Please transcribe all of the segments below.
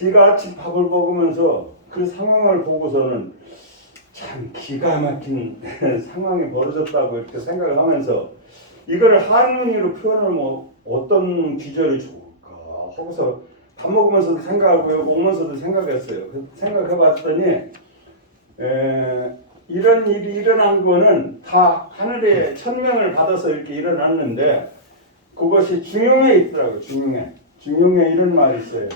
제가 아침 밥을 먹으면서 그 상황을 보고서는 참 기가 막힌 상황이 벌어졌다고 이렇게 생각을 하면서 이걸 한문으로 표현하면 어떤 귀절이 좋을까 하고서 밥 먹으면서도 생각하고요, 오면서도 생각했어요. 생각해 봤더니 이런 일이 일어난 거는 다 하늘의 천명을 받아서 이렇게 일어났는데 그것이 중용에 있더라고요. 중용에 이런 말이 있어요.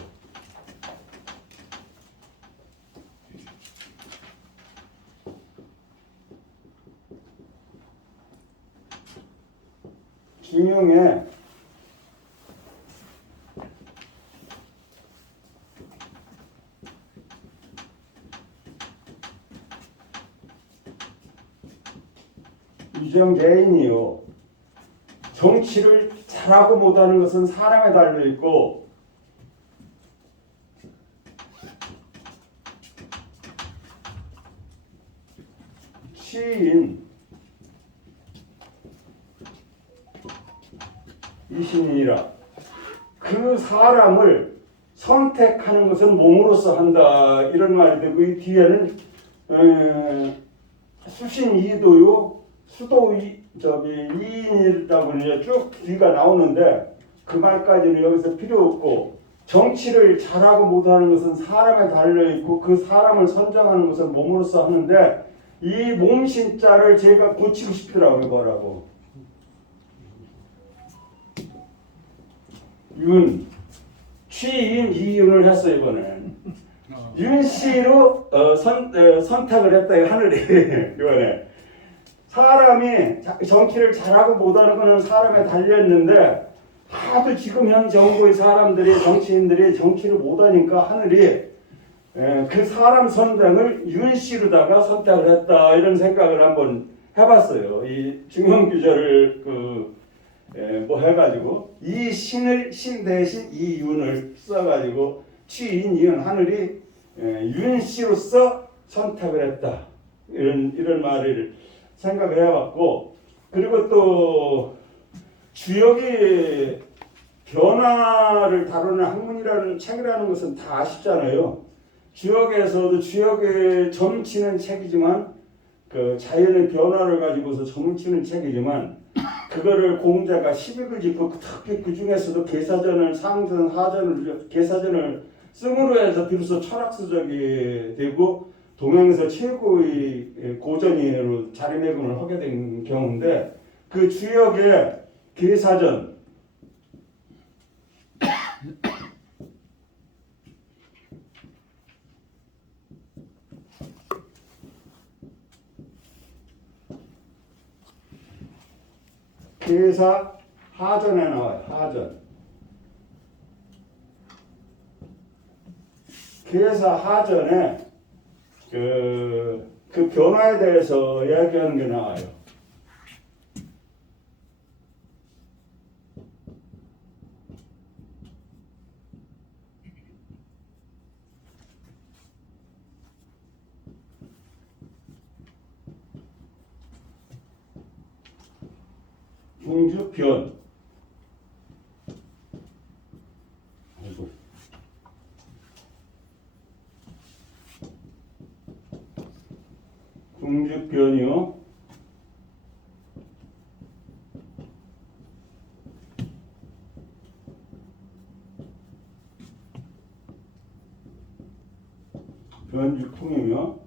중용에 유정개인이요. 정치를 잘하고 못하는 것은 사람에 달려 있고 취인 이신이라 그 사람을 선택하는 것은 몸으로서 한다 이런 말인데 그 뒤에는 수신이도요 수도 이인이라고 이제 쭉 뒤가 나오는데 그 말까지는 여기서 필요 없고 정치를 잘하고 못하는 것은 사람에 달려 있고 그 사람을 선정하는 것은 몸으로서 하는데 이 몸신자를 제가 고치고 싶더라고요. 뭐라고 윤 취인 이윤을 했어요. 이번엔 윤씨로 선택을 했다. 하늘이 이번에 사람이 정치를 잘하고 못하는 것은 사람에 달렸는데 하도 지금 현 정부의 사람들이 정치인들이 정치를 못하니까 하늘이 그 사람 선정을 윤씨로다가 선택을 했다 이런 생각을 한번 해봤어요. 이 중용규절을 뭐 해가지고 이 신을 신 대신 이 윤을 써가지고 취인 이은 하늘이 윤씨로서 선택을 했다 이런 말을 생각을 해봤고 그리고 또 주역의 변화를 다루는 학문이라는 책이라는 것은 다 아시잖아요. 주역에서도 주역의 점치는 책이지만 그 자연의 변화를 가지고서 점치는 책이지만 그거를 공자가 10익을 짚고 특히 그 중에서도 계사전을 상전 하전을 계사전을 씀으로 해서 비로소 철학서적이 되고 동양에서 최고의 고전으로 자리매김을 하게 된 경우인데 그 주역의 계사전 계사 하전에 나와요. 하전 계사 하전에 그 변화에 대해서 이야기하는 게 나와요. 중주변 중주변이요. 변주풍이며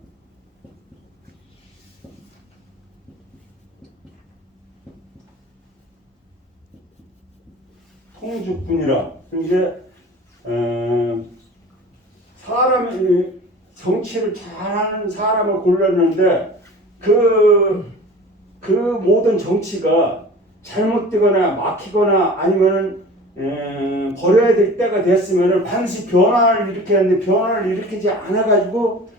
통주뿐이라 이게 사람이 정치를 잘하는 사람을 골랐는데 그 모든 정치가 잘못되거나 막히거나 아니면은 버려야 될 때가 됐으면은 반드시 변화를 일으켰는데 변화를 일으키지 않아 가지고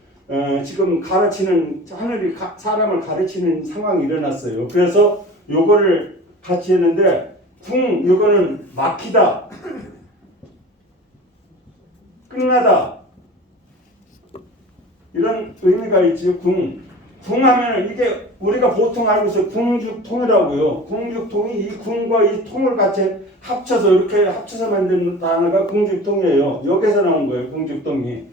지금 가르치는 하늘이 사람을 가르치는 상황이 일어났어요. 그래서 요거를 같이 했는데 이거는 막히다, 끝나다 이런 의미가 있지요. 궁하면 이게 우리가 보통 알고 있어요. 궁죽통이라고요. 궁죽통이 이 궁과 이 통을 같이 합쳐서 이렇게 합쳐서 만든 단어가 궁죽통이에요. 여기서 나온 거예요. 궁죽통이.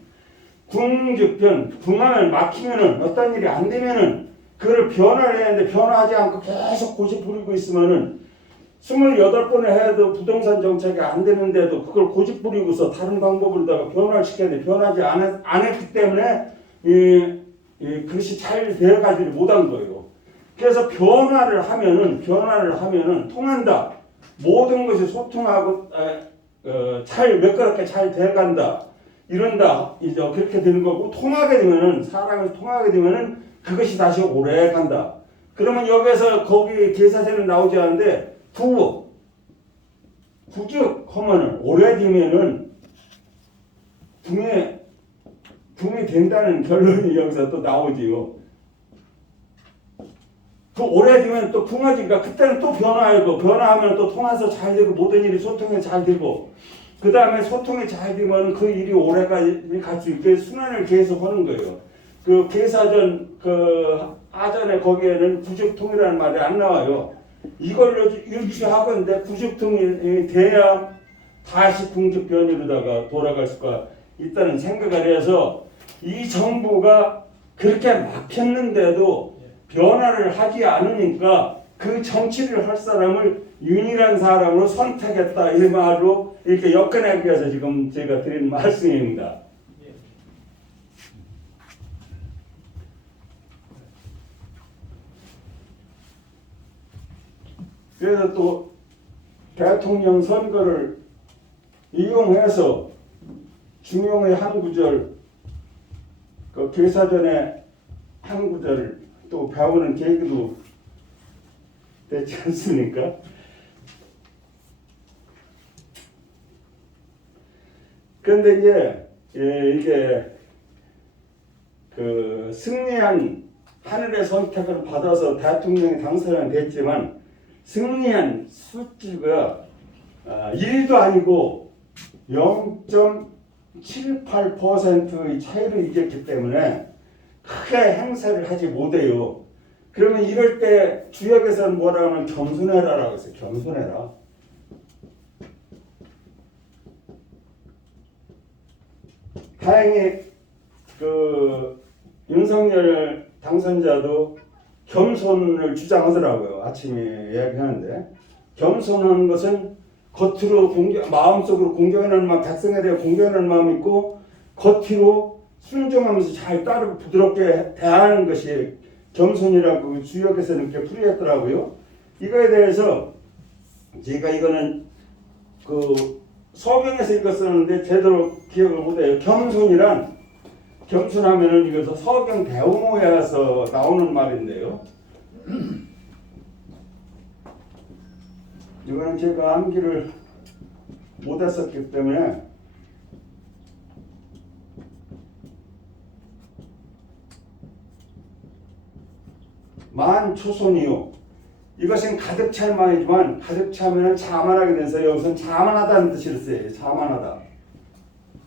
궁죽변. 궁하면 막히면은 어떤 일이 안 되면은 그걸 변화를 해야 하는데 변화하지 않고 계속 고집 부리고 있으면은 28번을 해도 부동산 정책이 안 되는데도 그걸 고집 부리고서 다른 방법으로다가 변화를 시켜야 돼. 변하지 않았기 때문에 그것이 잘 되어가지를 못한 거예요. 그래서 변화를 하면은 통한다. 모든 것이 소통하고 잘 매끄럽게 잘 돼간다. 이런다. 이제 그렇게 되는 거고 통하게 되면은 사람이 통하게 되면은 그것이 다시 오래 간다. 그러면 여기서 거기 계사제는 나오지 않는데 구죽 하면은 오래되면은 궁이 된다는 결론이 여기서 또 나오지요. 그 오래되면 또 궁하지니까 그때는 또 변화하고 변화하면 또 통해서 잘 되고 모든 일이 소통이 잘 되고 그 다음에 소통이 잘 되면 그 일이 오래까지 갈 수 있게 순환을 계속 하는 거예요. 그 계사전 아전에 거기에는 구죽통이라는 말이 안 나와요. 이걸로 유지하고 있는데 구죽통이 돼야 다시 궁죽변이로다가 돌아갈 수가 있다는 생각을 해서 이 정부가 그렇게 막혔는데도 변화를 하지 않으니까 그 정치를 할 사람을 윤희라는 사람으로 선택했다 이 말로 이렇게 엮어내기 위해서 지금 제가 드린 말씀입니다. 그래서 또 대통령 선거를 이용해서 중용의 한 구절, 그 계사전의 한 구절 또 배우는 계기도 되지 않습니까? 그런데 이게 그 승리한 하늘의 선택을 받아서 대통령이 당선이 됐지만 승리한 수치가 1도 아니고 0.78%의 차이로 이겼기 때문에 크게 행사를 하지 못해요. 그러면 이럴 때 주역에서는 뭐라 하면 겸손해라라고 했어요. 겸손해라. 다행히 그 윤석열 당선자도 겸손을 주장하더라고요. 아침에 이야기하는데 겸손한 것은 겉으로 마음속으로 공경하는 마음, 백성에 대해 공경하는 마음이 있고 겉으로 순종하면서 잘 따르고 부드럽게 대하는 것이 겸손이라고 주역에서는 이렇게 풀이했더라고요. 이거에 대해서 제가 이거는 그 서경에서 읽었었는데 제대로 기억을 못해요. 겸손하면은 이것도 서경 대웅호에서 나오는 말인데요. 이거는 제가 암기를 못했었기 때문에 만초손이요. 이것은 가득 찰 말이지만 가득 차면 자만하게 돼서 여기서는 자만하다는 뜻을 써요. 자만하다.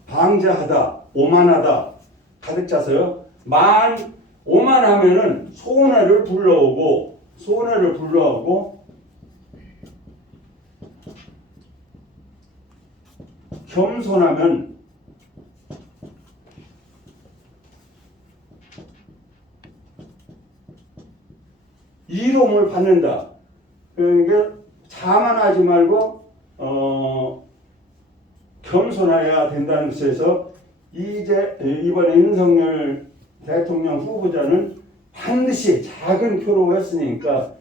방자하다. 오만하다. 가득 차서요. 오만하면은 손해를 불러오고 겸손하면 이로움을 받는다. 그러니까 자만하지 말고 겸손해야 된다는 것에서 이번에 윤석열 대통령 후보자는 반드시 작은 표로 했으니까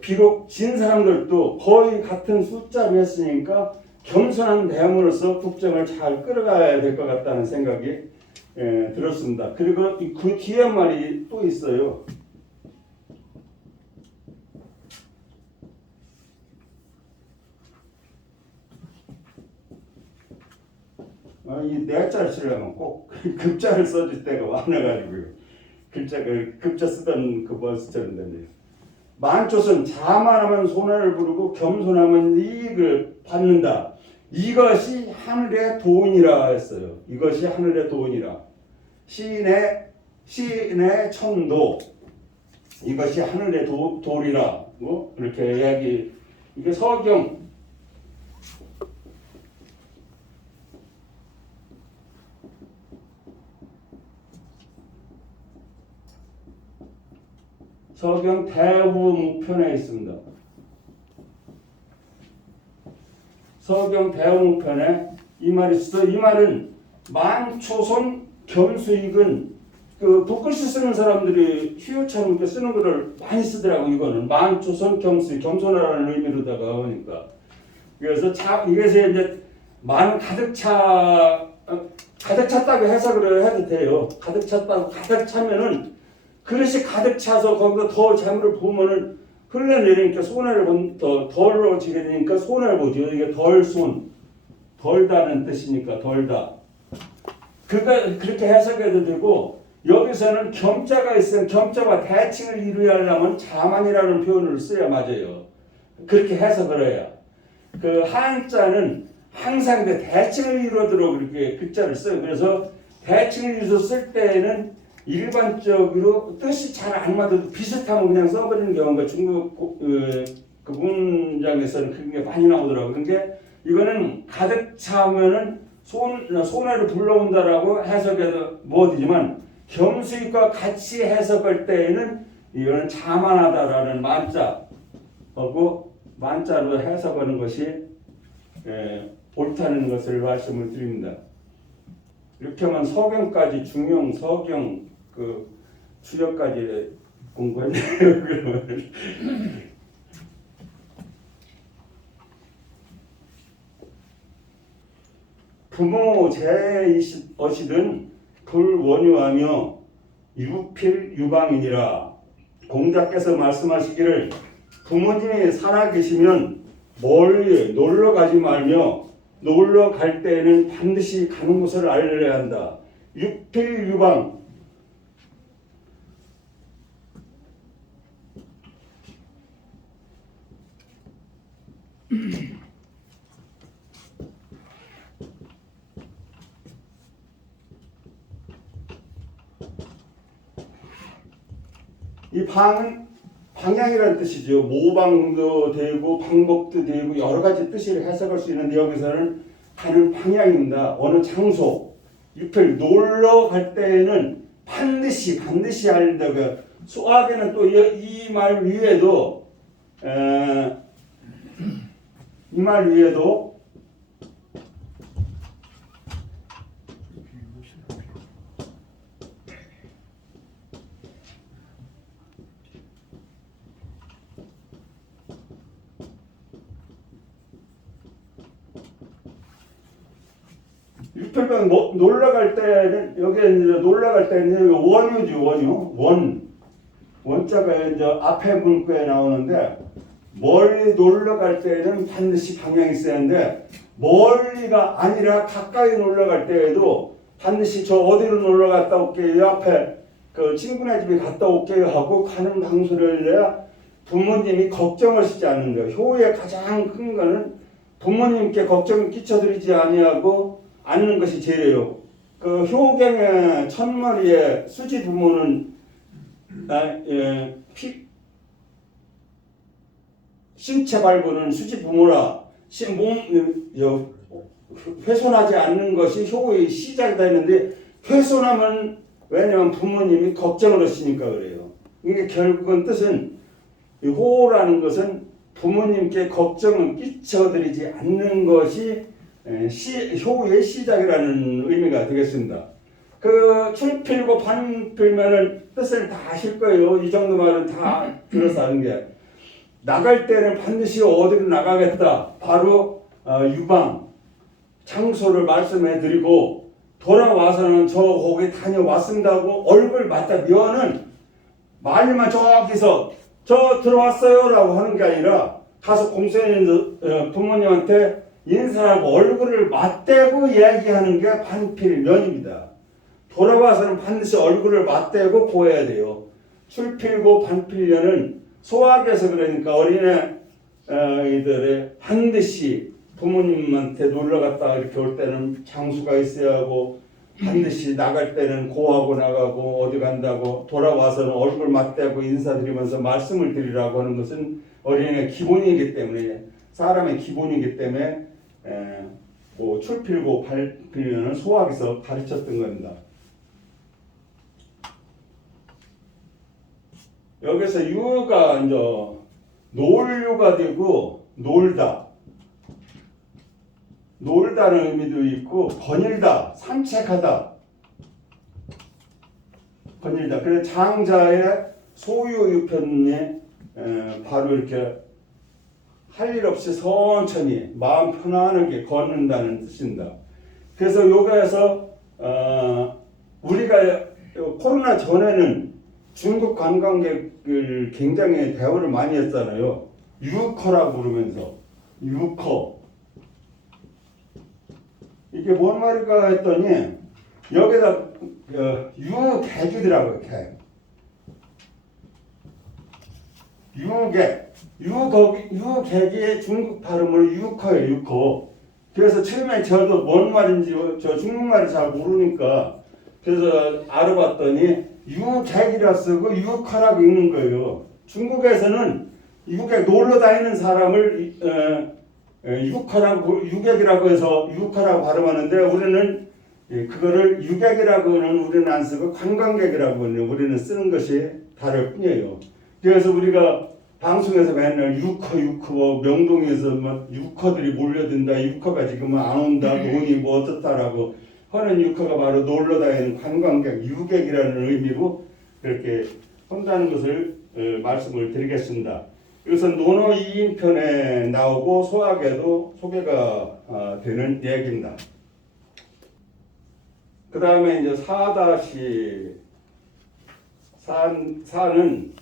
비록 진 사람들도 거의 같은 숫자로 했으니까 겸손한 대응으로서 국정을 잘 끌어가야 될 것 같다는 생각이 들었습니다. 그리고 그 뒤에 말이 또 있어요. 이 내자를 쓰려면 꼭 급자를 써줄 때가 많아가지고요. 급자 쓰던 그 버스처럼 만초선 자만하면 손해를 부르고 겸손하면 이익을 받는다. 이것이 하늘의 돈이라 했어요. 이것이 하늘의 돈이라. 신의 천도 이것이 하늘의 돌이라 뭐 이렇게 이야기. 이게 서경 대우목편에 있습니다. 서경 대우목편에 이 말이 있어. 이 말은 만초손 겸수익은 그 붓글씨 쓰는 사람들이 휴유처럼 이렇게 쓰는 거를 많이 쓰더라고. 이거는 만초손 겸수익, 겸손하라는 의미로다가 하니까. 그래서 이게서 이제 만 가득 찼다고 해석을 해도 돼요. 가득 찼다고. 가득 차면은 그릇이 가득 차서 거기서 더 재물을 부으면은 흘러내리니까 손해를 덜 지게 되니까 손해를 보죠. 이게 덜다는 뜻이니까 덜다. 그러니까 그렇게 해석해도 되고, 여기서는 겸자가 있으면 겸자와 대칭을 이루려면 자만이라는 표현을 써야 맞아요. 그렇게 해석을 해야. 그 한자는 항상 그 대칭을 이루도록 그렇게 글자를 써요. 그래서 대칭을 이루어서 쓸 때에는 일반적으로 뜻이 잘 안 맞아도 비슷하면 그냥 써버리는 경우가 중국 그 문장에서는 그런 게 많이 나오더라고요. 그러니까 이거는 가득 차면은 손해를 불러온다라고 해석해도 뭐지만 겸수익과 같이 해석할 때에는 이거는 자만하다라는 만자하고 만자로 해석하는 것이 옳다는 것을 말씀을 드립니다. 이렇게 하면 서경까지 중용, 서경 그 추역까지 공부했네요. 부모 제의엇이든 불원유하며 유필유방이니라. 공자께서 말씀하시기를 부모님이 살아계시면 멀리 놀러 가지 말며 놀러 갈 때에는 반드시 가는 곳을 알려야 한다. 유필유방. 이 방은 방향이라는 뜻이죠. 모방도 되고 방법도 되고 여러 가지 뜻을 해석할 수 있는데 여기서는 가는 방향입니다. 어느 장소. 유필 놀러 갈 때에는 반드시 알린다고요. 수학에는 또 이 말 위에도 유필병 놀러 갈 때는 여기 놀러 갈 때는 원유죠. 원자가 이제 앞에 문구에 나오는데 멀리 놀러 갈 때는 반드시 방향이 있어야 하는데 멀리가 아니라 가까이 놀러 갈 때에도 반드시 저 어디로 놀러 갔다 올게요. 앞에 그 친구네 집에 갔다 올게요 하고 가는 장소를 내야 부모님이 걱정하시지 않는 거예요. 효의 가장 큰 거는 부모님께 걱정을 끼쳐드리지 아니하고 않는 것이 제일이에요. 그 효경의 천머리의 수지 부모는 신체 발부는 수지 부모라. 훼손하지 않는 것이 효의 시작이다 했는데 훼손하면 왜냐하면 부모님이 걱정을 하시니까 그래요. 이게 결국은 뜻은 효라는 것은 부모님께 걱정을 끼쳐드리지 않는 것이 효의 시작이라는 의미가 되겠습니다. 그 출필고 반필면은 뜻을 다 아실 거예요. 이 정도 말은 다 들어서 아는 게. 나갈 때는 반드시 어디로 나가겠다. 바로 유방 장소를 말씀해 드리고 돌아와서는 저 거기 다녀왔습니다 하고 얼굴 맞다면은 말만 저기서 저 들어왔어요 라고 하는 게 아니라 가서 공소해 있는 부모님한테 인사하고 얼굴을 맞대고 얘기하는 게 반필면입니다. 돌아와서는 반드시 얼굴을 맞대고 보여야 돼요. 출필고 반필년은 소학에서 그러니까 어린애들의 반드시 부모님한테 놀러 갔다가 이렇게 올 때는 장수가 있어야 하고 반드시 나갈 때는 고하고 나가고 어디 간다고 돌아와서는 얼굴 맞대고 인사드리면서 말씀을 드리라고 하는 것은 어린이의 기본이기 때문에 사람의 기본이기 때문에 뭐 출필고 발필면은 소학에서 가르쳤던 겁니다. 여기서 유가 이제 놀유가 되고 놀다는 의미도 있고 거닐다, 산책하다, 거닐다. 그래서 장자의 소유유편이 바로 이렇게 할 일 없이 천천히 마음 편안하게 걷는다는 뜻입니다. 그래서 여기에서 우리가 코로나 전에는 중국 관광객을 굉장히 대우를 많이 했잖아요. 유커라고 부르면서 유커. 이게 뭔 말일까 했더니 여기다 유객이더라고요. 유객이 중국 발음으로 유커예요. 유커. 그래서 처음에 저도 뭔 말인지 저 중국말을 잘 모르니까 그래서 알아봤더니 유객이라 쓰고 유커라고 읽는 거예요. 중국에서는 유객 놀러 다니는 사람을 유객이라고 해서 유커라고 발음하는데 우리는 그거를 유객이라고는 우리는 안 쓰고 관광객이라고는 우리는 쓰는 것이 다를 뿐이에요. 그래서 우리가 방송에서 맨날 유커 명동에서 막 유커들이 몰려든다. 유커가 지금 안 온다. 돈이 뭐 어떻다라고 하는 유커가 바로 놀러 다니는 관광객 유객이라는 의미로 그렇게 한다는 것을 말씀을 드리겠습니다. 이것은 논어 2인편에 나오고 소학에도 소개가 되는 얘기입니다. 그 다음에 이제 4-4는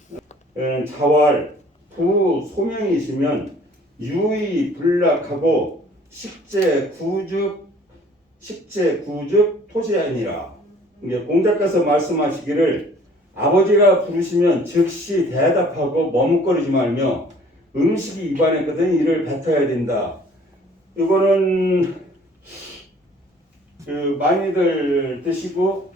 자활, 부소명이시면 유의 불락하고 식재 구죽 토지아니라. 이게 공자께서 말씀하시기를 아버지가 부르시면 즉시 대답하고 머뭇거리지 말며 음식이 입안했거든 이를 뱉어야 된다. 이거는 많이들 드시고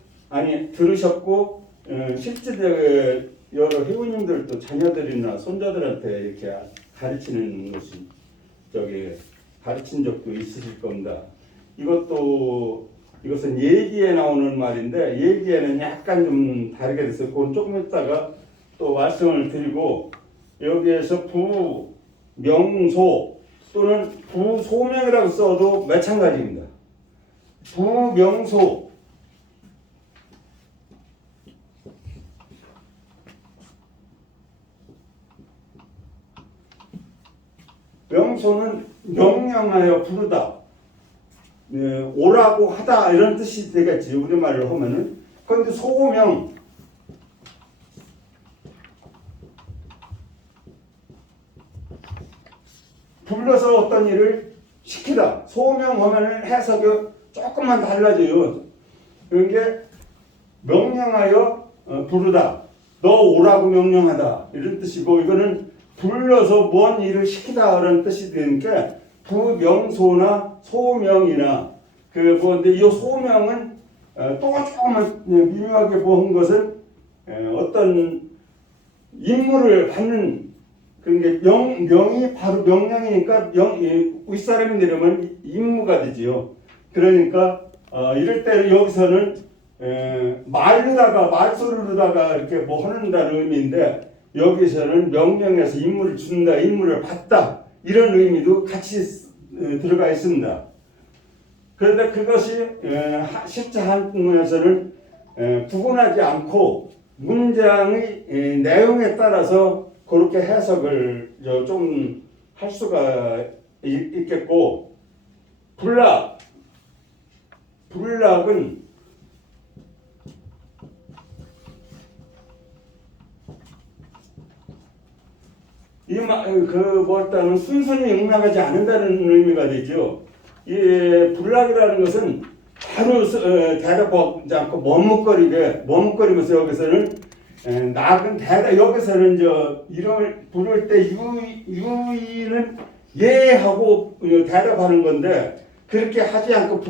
들으셨고 실제 여러 회원님들도 자녀들이나 손자들한테 이렇게 가르치는 것이 가르친 적도 있으실 겁니다. 이것은 예기에 나오는 말인데 예기에는 약간 좀 다르게 돼서 그건 조금 있다가 또 말씀을 드리고 여기에서 부명소 또는 부소명이라고 써도 마찬가지입니다. 부명소 명소는 명령하여 부르다, 오라고 하다 이런 뜻이 되겠지 우리말로 하면은. 그런데 소명 불러서 어떤 일을 시키다. 소명하면은 해석이 조금만 달라져요. 그게 명령하여 부르다, 너 오라고 명령하다 이런 뜻이고, 이거는 불러서 뭔 일을 시키다 그런 뜻이 되니까 부명소나 소명이나 근데 이 소명은 또 조금만 미묘하게 본 것은 어떤 임무를 받는, 그러니까 명이 바로 명령이니까 윗사람이 내려면 임무가 되지요. 그러니까 이럴 때는 여기서는 말소리로다가 이렇게 뭐 하는다는 의미인데, 여기서는 명령해서 임무를 준다, 임무를 받다 이런 의미도 같이 들어가 있습니다. 그런데 그것이 실제 한문에서는 구분하지 않고 문장의 내용에 따라서 그렇게 해석을 좀 할 수가 있겠고, 불락은 뭐였다는 순순히 응답하지 않는다는 의미가 되죠. 이 불락이라는 것은 바로 대답하지 않고 머뭇거리면서 여기서는 낙은 여기서는 이름을 부를 때 유의는 예 하고 대답하는 건데, 그렇게 하지 않고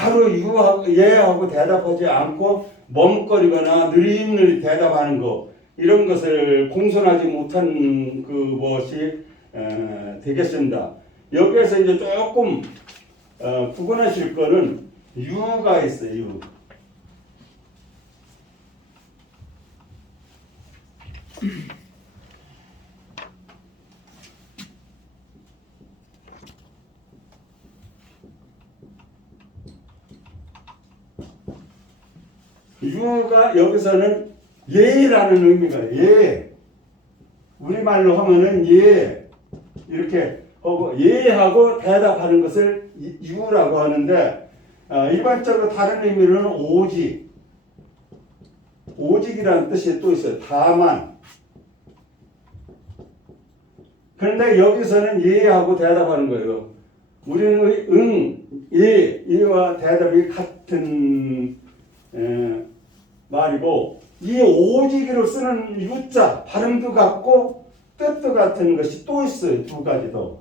바로 유하고 예하고 대답하지 않고 멈거리거나 느릿느릿 대답하는 거 이런 것을 공손하지 못한 그것이 되겠습니다. 여기에서 이제 조금 구분하실 거는 유가 있어요. 유. 유가 여기서는 예라는 의미가 예. 우리말로 하면은 예 이렇게 하고 예하고 대답하는 것을 유라고 하는데 일반적으로 다른 의미로는 오직이라는 뜻이 또 있어요. 다만. 그런데 여기서는 예하고 대답하는 거예요. 우리는 예와 대답이 같은 말이고 이 오직으로 쓰는 유자 발음도 같고 뜻도 같은 것이 또 있어요. 두 가지 더.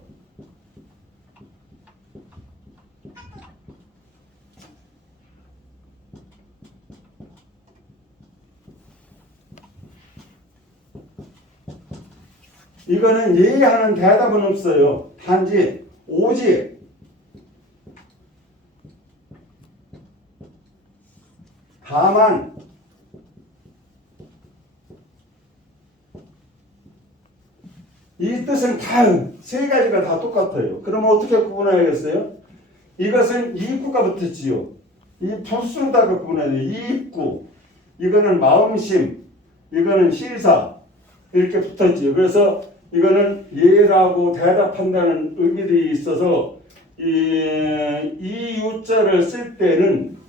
이거는 예하는 대답은 없어요. 단지 오직 다만 이 뜻은 다 세 가지가 다 똑같아요. 그러면 어떻게 구분해야겠어요? 이것은 이입구가 붙었지요. 이 부수다가 구분해야 돼요. 이입구. 이거는 마음심. 이거는 실사. 이렇게 붙었지요. 그래서 이거는 예라고 대답한다는 의미들이 있어서 이 유자를 쓸 때는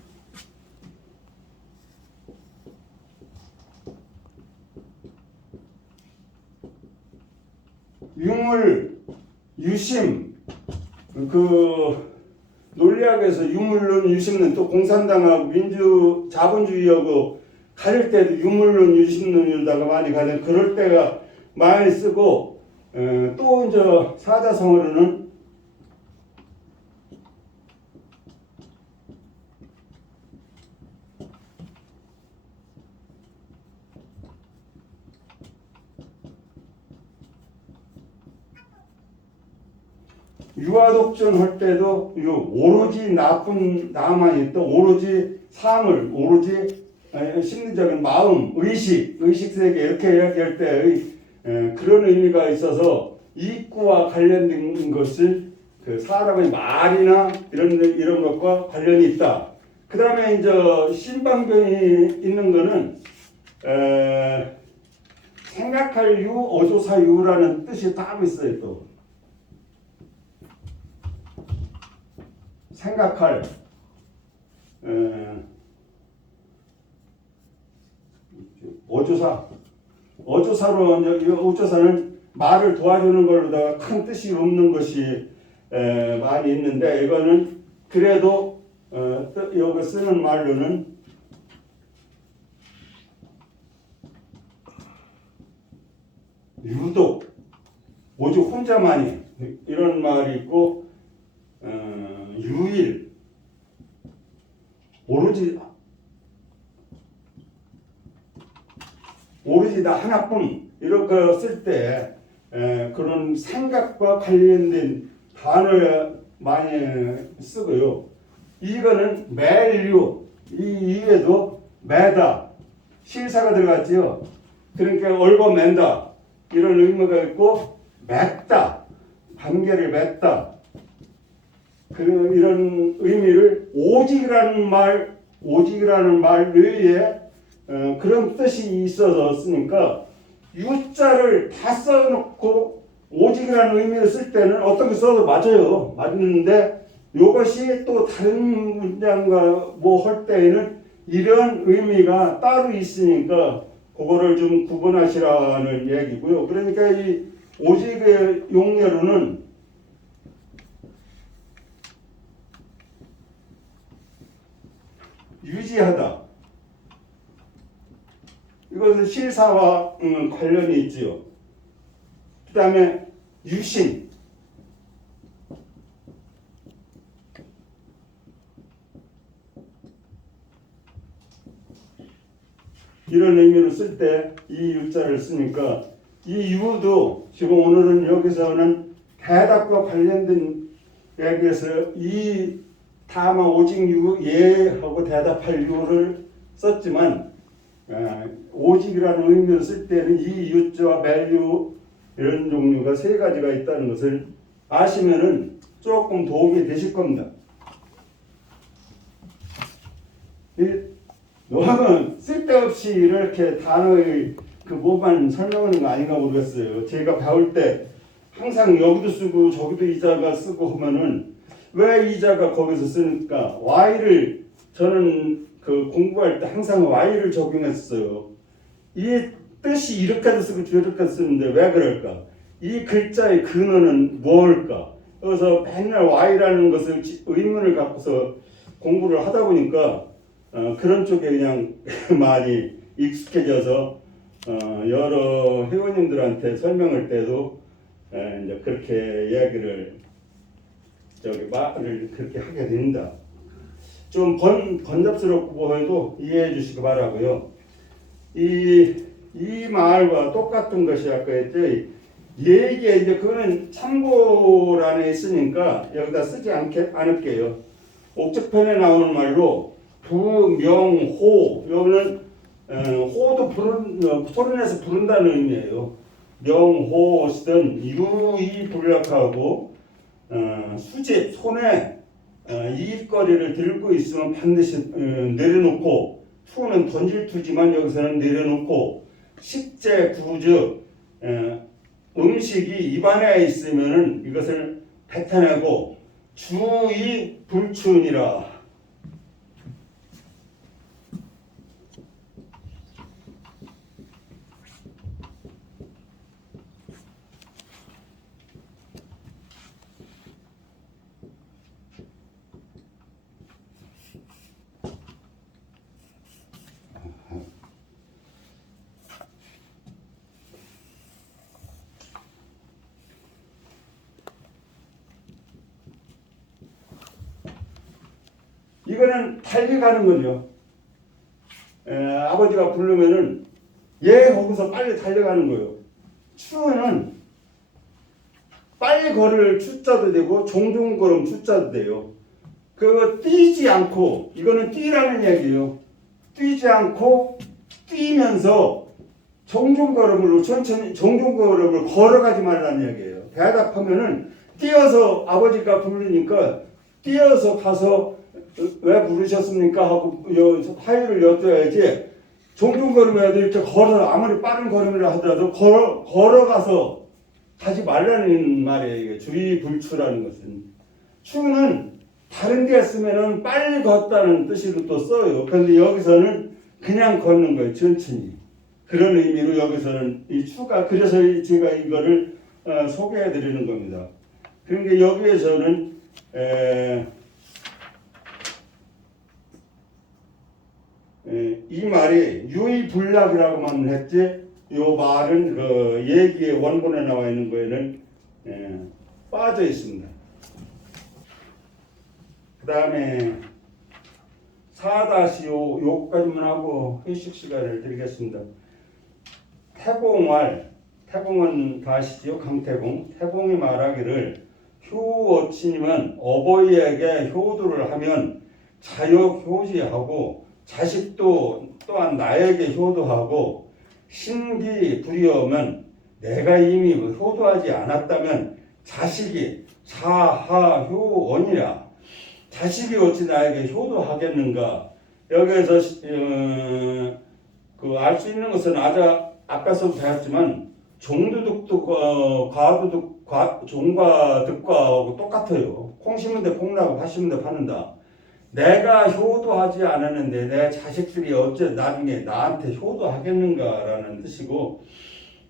유물, 유심, 논리학에서 유물론, 유심론 또 공산당하고 자본주의하고 가릴 때도 유물론, 유심론에다가 많이 가는 그럴 때가 많이 쓰고 또 이제 사자성어로는 유아독존 할 때도 오로지 나쁜 나만 있다. 오로지 사물, 오로지 심리적인 마음, 의식세계 이렇게 이야기할 때의 그런 의미가 있어서 이익구와 관련된 것을 그 사람의 말이나 이런 것과 관련이 있다. 그 다음에 이제 신방변이 있는 거는 생각할 유, 어조사 유라는 뜻이 따로 있어요. 또 생각할 어조사로 이제 어조사는 말을 도와주는 걸로다가 큰 뜻이 없는 것이 많이 있는데 이거는 그래도 여기 쓰는 말로는 유독 오직 혼자만이 이런 말이 있고 유일 오로지 나 하나뿐 이렇게 쓸 때 그런 생각과 관련된 단어를 많이 쓰고요. 이거는 멜유 이에도 매다 실사가 들어갔지요. 그러니까 얽어맨다 이런 의미가 있고 맺다 관계를 맺다 이런 의미를 오직이라는 말 외에 그런 뜻이 있어서 쓰니까 유자를 다 써놓고 오직이라는 의미를 쓸 때는 어떤 게 써도 맞아요. 맞는데 이것이 또 다른 문장과 뭐 할 때에는 이런 의미가 따로 있으니까 그거를 좀 구분하시라는 얘기고요. 그러니까 이 오직의 용례로는 유지하다. 이것은 실사와 관련이 있지요. 그 다음에 유심. 이런 의미로 쓸 때 이 유자를 쓰니까 이 유도 지금 오늘은 여기서는 대답과 관련된 얘기에서 이 다만 오직 유 예하고 대답할 유를 썼지만 오직이라는 의미로 쓸 때는 이 유자와 멜유 이런 종류가 세 가지가 있다는 것을 아시면은 조금 도움이 되실 겁니다. 너무 쓸데없이 이렇게 단어의 그 뭐만 설명하는 거 아닌가 모르겠어요. 제가 배울 때 항상 여기도 쓰고 저기도 이자가 쓰고 하면은 왜 이자가 거기서 쓰니까 y를 저는 그 공부할 때 항상 y를 적용했어요. 이 뜻이 이렇게도 쓰고 저렇게 쓰는데 왜 그럴까? 이 글자의 근원은 뭘까? 그래서 맨날 y라는 것을 의문을 갖고서 공부를 하다 보니까 그런 쪽에 그냥 많이 익숙해져서 여러 회원님들한테 설명할 때도 이제 그렇게 이야기를 말을 그렇게 하게 됩니다. 좀 번잡스럽고 보여도 이해해 주시기 바라고요. 이 말과 똑같은 것이 아까 했죠. 얘기에 이제 그거는 참고란에 있으니까 여기다 쓰지 않을게요. 옥적편에 나오는 말로 부명호, 여기는 호도 소리내서 부른다는 의미예요. 명호시든 유의 불락하고 수집 손에 이익거리를 들고 있으면 반드시 내려놓고, 투는 던질 투지만 여기서는 내려놓고, 식재 구즉 음식이 입안에 있으면은 이것을 뱉어내고 주의 불춘이라. 이거는 달려가는 거죠. 아버지가 부르면은 얘 거기서 빨리 달려가는 거예요. 추는 빨리 걸을 추자도 되고 종종 걸음 추자도 돼요. 그거 뛰지 않고, 이거는 뛰라는 얘기예요. 뛰지 않고 뛰면서 종종 걸음으로 천천히 종종 걸음을 걸어가지 말라는 얘기예요. 대답하면은 뛰어서 아버지가 부르니까 뛰어서 가서 왜 부르셨습니까 하고 하유를 여쭤야지, 종종 걸음이라도 이렇게 걸어, 아무리 빠른 걸음이라 하더라도 걸어가서 하지 말라는 말이에요. 이게 주의 불추라는 것은. 추는 다른 데 쓰면은 빨리 걷다는 뜻으로 또 써요. 그런데 여기서는 그냥 걷는 거예요. 천천히. 그런 의미로 여기서는 이 추가, 그래서 제가 이거를 소개해 드리는 겁니다. 그러니까 여기에서는 이 말이 유의불락이라고만 했지, 이 말은 그 얘기의 원본에 나와 있는 거에는 빠져 있습니다. 그 다음에 4-5 요까지만 하고 회식 시간을 드리겠습니다. 태공말, 태공은 다 아시죠? 강태공. 태공이 말하기를 효어치님은 어버이에게 효도를 하면 자욕 효지하고 자식도 또한 나에게 효도하고 신기 불이오면 내가 이미 효도하지 않았다면 자식이 자하효원이라. 자식이 어찌 나에게 효도하겠는가. 여기에서 그 알 수 있는 것은 아까서도 배웠지만 종도득도 과도득 종과 득과하고 똑같아요. 콩 심은 데 콩나고 팥 심은 데 파는다. 내가 효도하지 않았는데 내 자식들이 어째 나중에 나한테 효도하겠는가라는 뜻이고,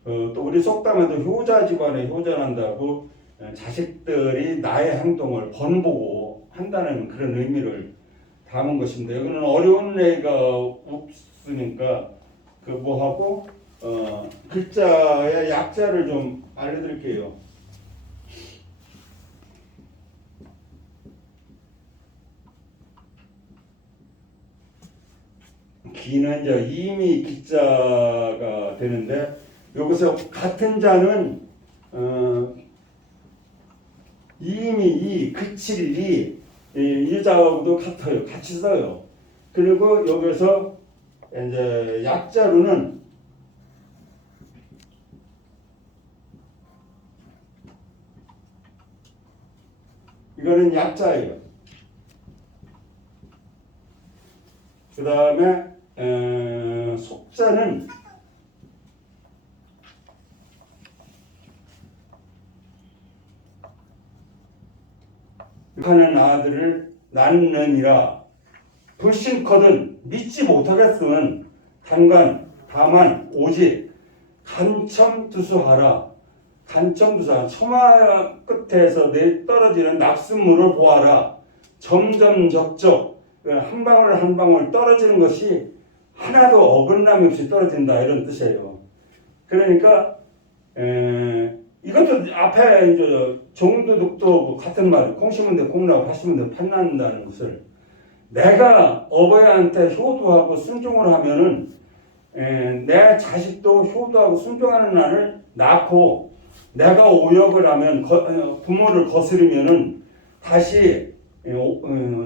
또 우리 속담에도 효자 집안에 효자난다고 자식들이 나의 행동을 번보고 한다는 그런 의미를 담은 것입니다. 여기는 어려운 애가 없으니까 그 뭐하고 글자의 약자를 좀 알려드릴게요. 기는 이제 이미 기자가 되는데 여기서 같은 자는 이미 이 그칠이 이 자하고도 같아요. 같이 써요. 그리고 여기서 이제 약자로는 이거는 약자예요. 그 다음에 속자는 하는 아들을 낳느니라. 불신거든 믿지 못하겠으면 다만 오직 간첨두수하라. 간첨두수하라. 처마 끝에서 떨어지는 낙숫물을 보아라. 점점 적적 한 방울 한 방울 떨어지는 것이 하나도 어긋남이 없이 떨어진다 이런 뜻이에요. 그러니까 이것도 앞에 이제 종도독도 같은 말, 콩 심은 데 콩나고 팥 심은 데 팥 난다는 것을 내가 어버이한테 효도하고 순종을 하면은 내 자식도 효도하고 순종하는 날을 낳고 내가 오역을 하면 부모를 거스르면은 다시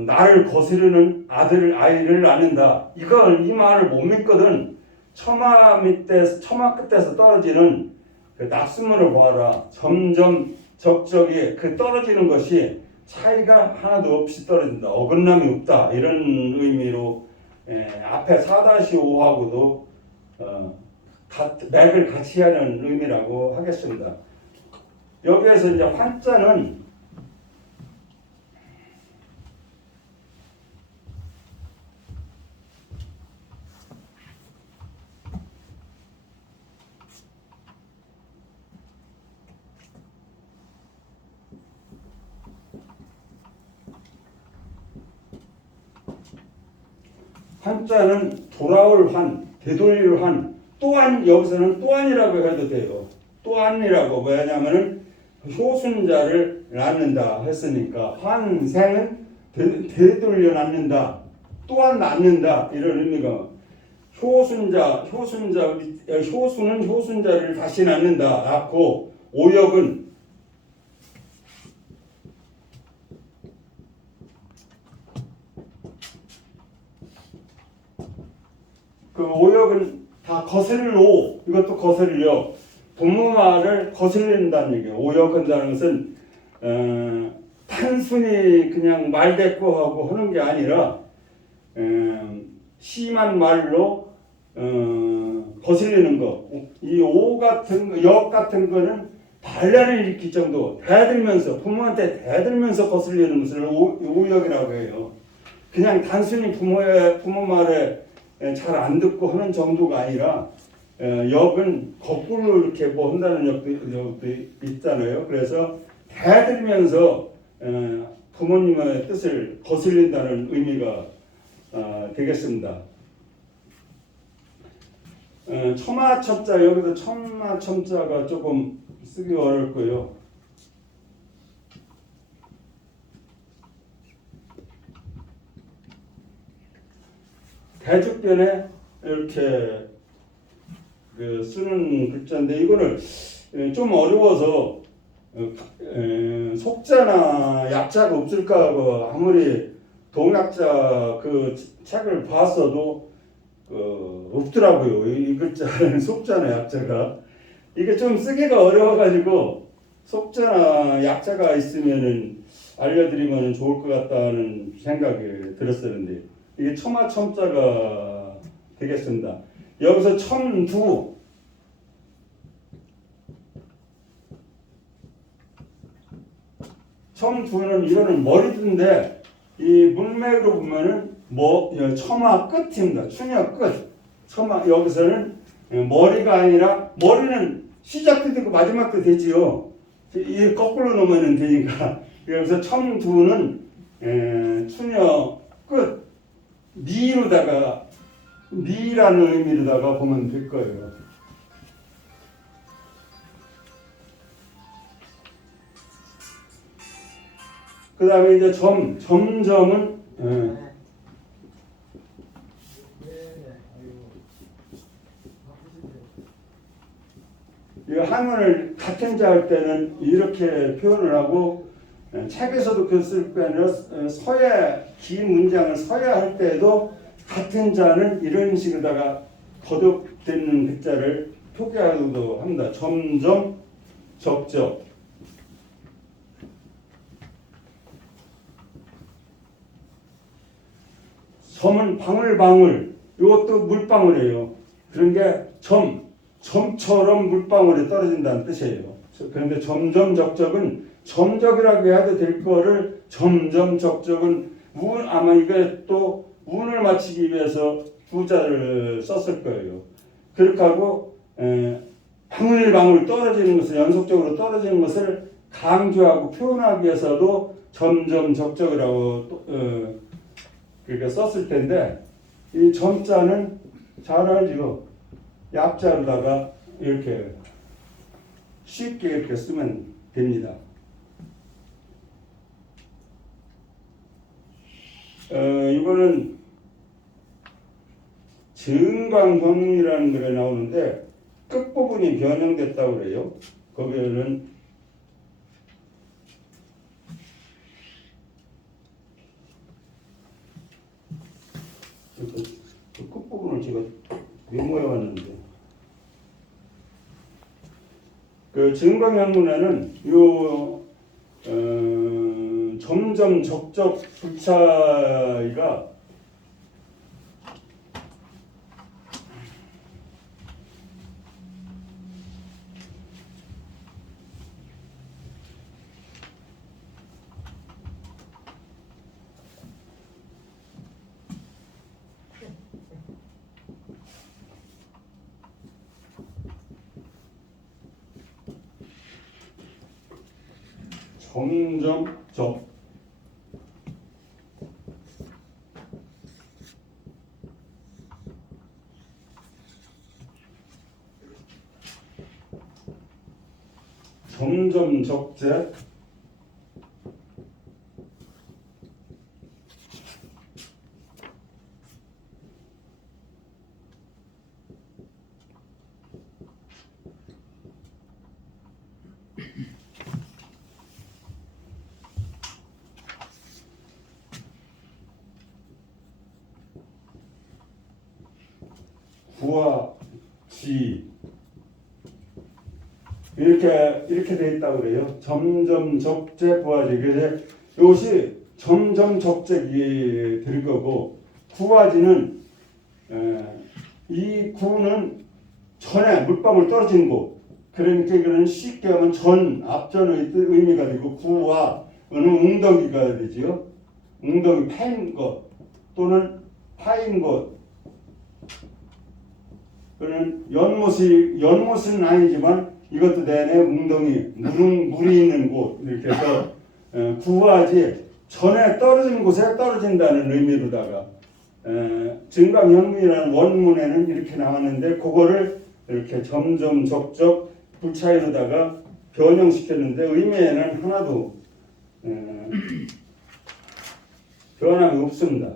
나를 거스르는 아이를 낳는다. 이 말을 못 믿거든. 처마 끝에서 떨어지는 그 낙숫물을 보아라. 점점 적적이 그 떨어지는 것이 차이가 하나도 없이 떨어진다. 어긋남이 없다. 이런 의미로 앞에 4-5하고도 맥을 같이 하는 의미라고 하겠습니다. 여기에서 이제 환자는 돌아올 환, 되돌릴 환, 또한 여기서는 또한이라고 해도 돼요. 또한이라고. 왜냐하면 효순자를 낳는다 했으니까 환생은 되돌려 낳는다. 또한 낳는다 이런 의미가. 효순은 효순자를 다시 낳고 오역은 그 오역은 다 거슬러. 이것도 거슬려. 부모 말을 거슬린다는 얘기예요. 오역한다는 것은 단순히 그냥 말대꾸하고 하는 게 아니라 심한 말로 거슬리는 거. 이 역 같은 거는 반란을 일으킬 정도. 부모한테 대들면서 거슬리는 것을 오역이라고 해요. 그냥 단순히 부모 말에 잘 안 듣고 하는 정도가 아니라 역은 거꾸로 이렇게 뭐 한다는 역도 있잖아요. 그래서 대들면서 부모님의 뜻을 거슬린다는 의미가 되겠습니다. 처마첨자, 여기서 처마첨자가 조금 쓰기 어려울 거예요. 대죽변에 이렇게 쓰는 글자인데 이거를 좀 어려워서 속자나 약자가 없을까 하고 아무리 동약자 그 책을 봤어도 없더라고요. 이 글자는 속자나 약자가. 이게 좀 쓰기가 어려워가지고 속자나 약자가 있으면은 알려드리면 좋을 것 같다는 생각이 들었었는데 이게 처마첨자가 되겠습니다. 여기서 첨두는 이거는 머리인데 이 문맥으로 보면은 처마 끝입니다. 추녀 끝. 여기서는 머리가 아니라 머리는 시작도 되고 마지막도 되지요. 이 거꾸로 놓으면 되니까. 여기서 첨두는 추녀 끝. 미라는 의미로다가 보면 될 거예요. 그 다음에 이제 점점은 한문을 같은 자 할 때는 이렇게 표현을 하고 책에서도 그 쓸 때는 서야 긴 문장을 서야 할 때에도 같은 자는 이런 식으로다가 거듭되는 백자를 표기하기도 합니다. 점점 적적 점은 방울방울 이것도 물방울이에요. 그런 게 점처럼 물방울이 떨어진다는 뜻이에요. 그런데 점점 적적은 점적이라고 해도 될 거를 점점 적적은 아마 이게 또 운을 맞추기 위해서 부자를 썼을 거예요. 그렇게 하고 방울방울 떨어지는 것을 연속적으로 떨어지는 것을 강조하고 표현하기 위해서도 점점 적적이라고 그렇게 썼을 텐데 이 점자는 잘 알죠. 약자로다가 이렇게 쉽게 이렇게 쓰면 됩니다. 이거는 증광현문이라는 글에 나오는데 끝부분이 변형됐다고 그래요. 거기에는 그 끝부분을 제가 메모해 왔는데 그 증광현문에는 점점 적적 불차이가 점점 적 점점 적재 구와 지 이렇게 돼 있다고 그래요. 점점 적재 부하지. 그래서 이것이 점점 적재기 될 거고 구하지는 이 구는 전에 물방울 떨어지는 곳. 그러니까 이거는 쉽게 하면 앞전의 의미가 되고 구와 어느 웅덩이가 되지요. 웅덩이 파인 것 또는 파인 것. 그는 연못은 아니지만 이것도 내내 웅덩이 물이 있는 곳 이렇게 해서 구하지 전에 떨어진 곳에 떨어진다는 의미로다가 증강현문이라는 원문에는 이렇게 나왔는데 그거를 이렇게 점점 적적 불차이로다가 변형시켰는데 의미에는 하나도 변함이 없습니다.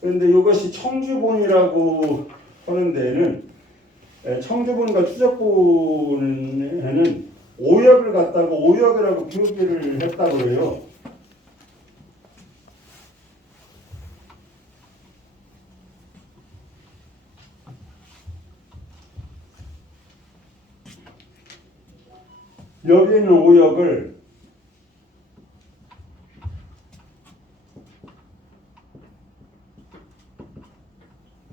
그런데 이것이 청주본이라고 하는 데에는 청주본과 추적본에는 오역을 갖다가 오역이라고 표기를 했다고 해요. 여기 있는 오역을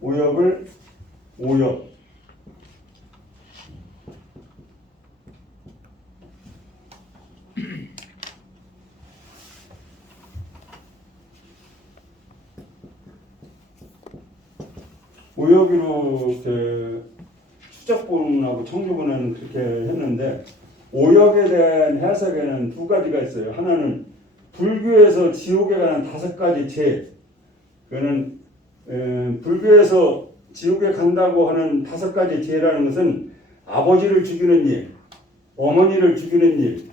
오역 오역으로 이렇게 추적본하고 청주본은 그렇게 했는데 오역에 대한 해석에는 두 가지가 있어요. 하나는 불교에서 지옥에 관한 5가지 죄. 그거는 불교에서 지옥에 간다고 하는 5가지 죄라는 것은 아버지를 죽이는 일, 어머니를 죽이는 일,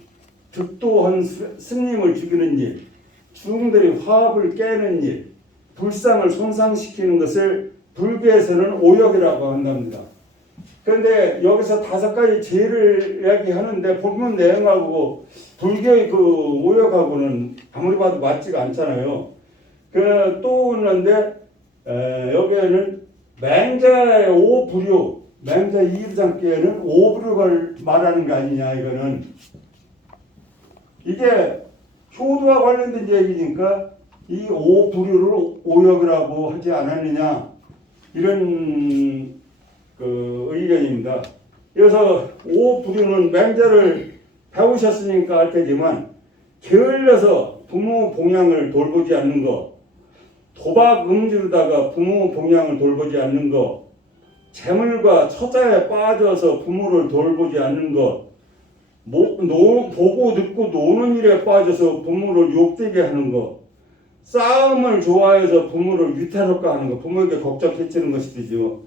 득도한 스님을 죽이는 일, 중들의 화합을 깨는 일, 불상을 손상시키는 것을 불교에서는 오역이라고 한답니다. 그런데 여기서 5가지 죄를 이야기하는데 본문 내용하고 불교의 그 오역하고는 아무리 봐도 맞지가 않잖아요. 그 또 있는데 여기에는 맹자의 오불효, 맹자 이루장께는 오불효를 말하는 게 아니냐 이거는 이게 효도와 관련된 얘기니까 이 오불효를 오역이라고 하지 않았느냐 이런 그 의견입니다. 그래서 오불효는 맹자를 배우셨으니까 알 테지만 게을러서 부모 봉양을 돌보지 않는 것, 도박 음주로다가 부모 봉양을 돌보지 않는 것, 재물과 처자에 빠져서 부모를 돌보지 않는 것, 보고 듣고 노는 일에 빠져서 부모를 욕되게 하는 것, 싸움을 좋아해서 부모를 위태롭게 하는 것, 부모에게 걱정 끼치는 것이 되죠.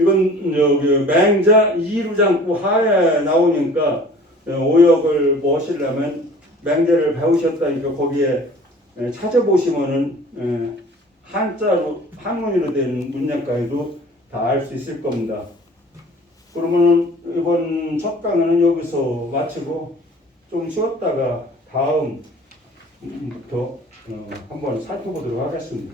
이건 여기 맹자 이루장구 하에 나오니까 오역을 모시려면 맹자를 배우셨다니까 거기에 찾아보시면은 한자로 한문으로 된 문장까지도 다 알 수 있을 겁니다. 그러면 이번 첫 강의는 여기서 마치고 좀 쉬었다가 다음부터 한번 살펴보도록 하겠습니다.